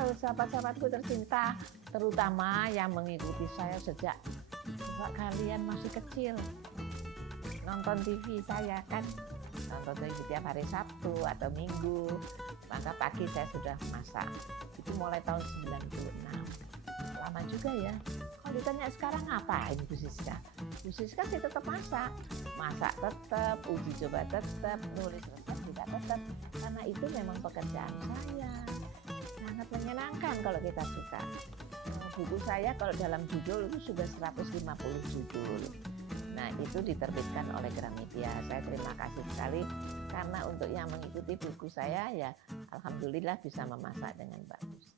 Halo sahabat-sahabatku tercinta, terutama yang mengikuti saya sejak kalian masih kecil. Nonton TV saya kan, nonton TV tiap hari Sabtu atau Minggu, maka pagi saya sudah masak. Itu mulai tahun 96. Lama juga ya. Kalau ditanya sekarang ngapain Bu Siska? Bu Siska sih tetap masak. Masak tetap, uji coba tetap, nulis resep juga tetap. Karena itu memang pekerjaan saya. Sangat menyenangkan kalau kita suka. Buku saya kalau dalam judul itu sudah 150 judul. Nah, itu diterbitkan oleh Gramedia. Saya terima kasih sekali karena untuk yang mengikuti buku saya ya alhamdulillah bisa memasak dengan bagus.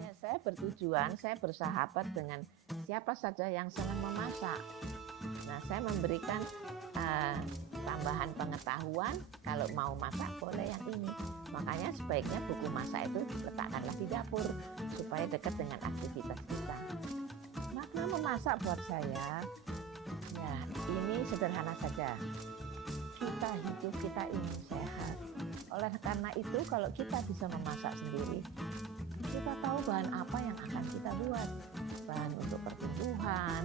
Ya, saya bertujuan, saya bersahabat dengan siapa saja yang senang memasak. Nah, saya memberikan tambahan pengetahuan, kalau mau masak boleh yang ini. Makanya sebaiknya buku masak itu letakkanlah di dapur supaya dekat dengan aktivitas kita. Makna memasak buat saya, ya ini sederhana saja. Kita hidup, kita ingin sehat. Oleh karena itu kalau kita bisa memasak sendiri, kita tahu bahan apa yang akan kita buat. Bahan untuk pertumbuhan,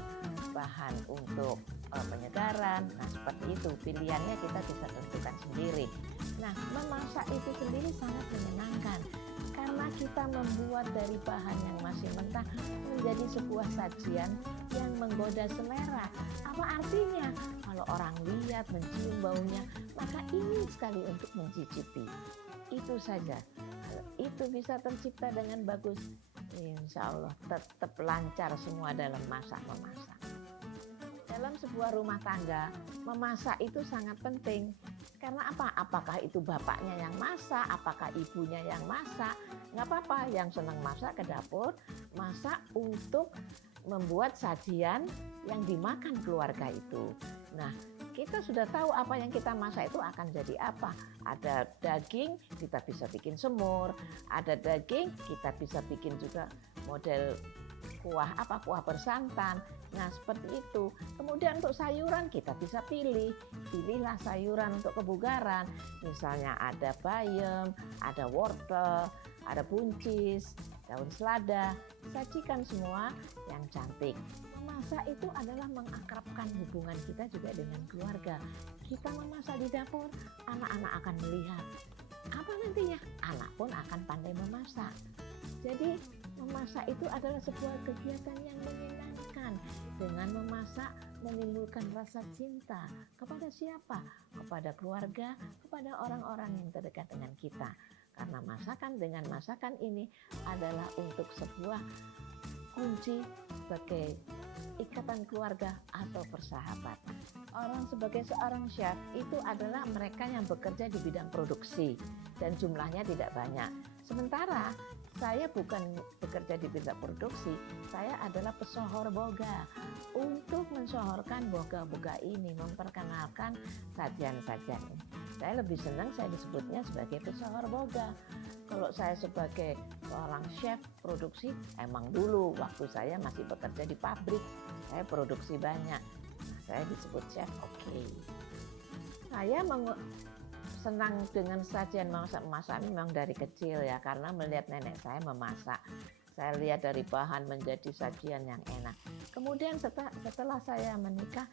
bahan untuk penyegaran. Nah seperti itu pilihannya kita bisa tentukan sendiri. Nah memasak itu sendiri sangat menyenangkan karena kita membuat dari bahan yang masih mentah menjadi sebuah sajian yang menggoda selera. Apa artinya? Kalau orang lihat mencium baunya maka ingin sekali untuk mencicipi. Itu saja. Kalau itu bisa tercipta dengan bagus, insya Allah tetap lancar semua dalam masak-memasak. Dalam sebuah rumah tangga, memasak itu sangat penting. Karena apa? Apakah itu bapaknya yang masak, apakah ibunya yang masak, nggak apa-apa. Yang senang masak ke dapur, masak untuk membuat sajian yang dimakan keluarga itu. Nah, kita sudah tahu apa yang kita masak itu akan jadi apa. Ada daging, kita bisa bikin semur. Ada daging, kita bisa bikin juga model kuah bersantan. Nah seperti itu. Kemudian untuk sayuran kita bisa pilihlah sayuran untuk kebugaran. Misalnya ada bayam, ada wortel, ada buncis, daun selada. Sajikan semua yang cantik. Memasak itu adalah mengakrabkan hubungan kita juga dengan keluarga. Kita memasak di dapur, anak-anak akan melihat. Apa nantinya? Anak pun akan pandai memasak. Jadi memasak itu adalah sebuah kegiatan yang menyenangkan. Dengan memasak menimbulkan rasa cinta kepada siapa? Kepada keluarga, kepada orang-orang yang terdekat dengan kita. Karena dengan masakan ini adalah untuk sebuah kunci sebagai ikatan keluarga atau persahabatan. Orang sebagai seorang chef itu adalah mereka yang bekerja di bidang produksi dan jumlahnya tidak banyak. Sementara saya bukan bekerja di bidang produksi, saya adalah pesohor boga. Untuk mensohorkan boga-boga ini, memperkenalkan sajian-sajian ini. Saya lebih senang saya disebutnya sebagai pesohor boga. Kalau saya sebagai seorang chef produksi, emang dulu waktu saya masih bekerja di pabrik, saya produksi banyak. Saya disebut chef, oke. Saya senang dengan sajian masak memang dari kecil ya, karena melihat nenek saya memasak. Saya lihat dari bahan menjadi sajian yang enak. Kemudian setelah saya menikah,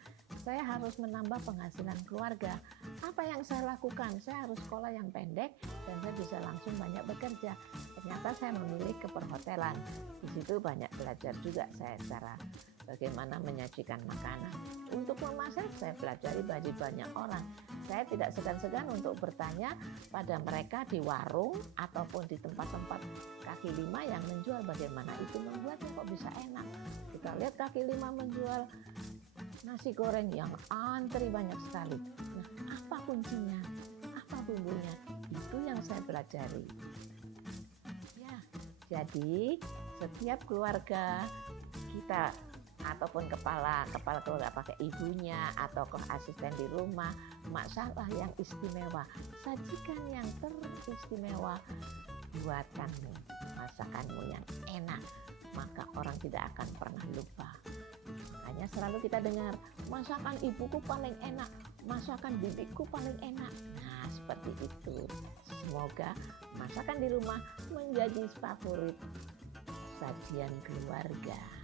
saya harus menambah penghasilan keluarga. Apa yang saya lakukan? Saya harus sekolah yang pendek dan saya bisa langsung banyak bekerja. Ternyata saya memilih ke perhotelan. Di situ banyak belajar juga saya cara bagaimana menyajikan makanan. Untuk memasak saya pelajari dari banyak orang. Saya tidak segan-segan untuk bertanya pada mereka di warung ataupun di tempat-tempat kaki lima yang menjual bagaimana itu membuatnya kok bisa enak. Kita lihat kaki lima menjual nasi goreng yang antri banyak sekali. Nah, apa kuncinya? Apa bumbunya? Itu yang saya pelajari. Ya, jadi setiap keluarga kita ataupun kepala keluarga pakai ibunya atau asisten di rumah, masalah yang istimewa, sajikan yang teristimewa, buatanmu masakanmu yang enak, maka orang tidak akan pernah lupa. Makanya selalu kita dengar masakan ibuku paling enak, masakan bibiku paling enak. Nah seperti itu. Semoga masakan di rumah menjadi favorit sajian keluarga.